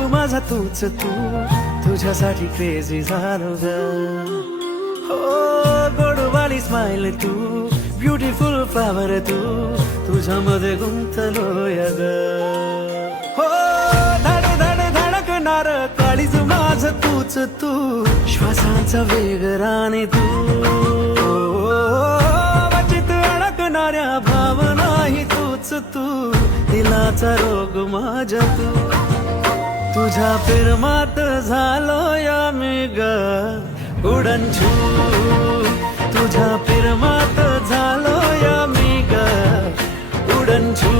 जीव माझा तूच तू, तुझ्यासाठी क्रेझी झालो ग. हो गोडवाली स्माइल तू, ब्युटिफुल फ्लावर तू, तुझ्यामध्ये गुंतलोय ग. हो धड धड धडकणार काळीज माझ तूच तू, श्वासांचा वेग राणी तू. वचित अडकणाऱ्या भावनाही तूच तू, दिलाचा रोग माझ्या तू. तुझ्या प्रेमात झालोय मी ग उडनछू, तुझ्या प्रेमात झालोय मी ग उडनछू.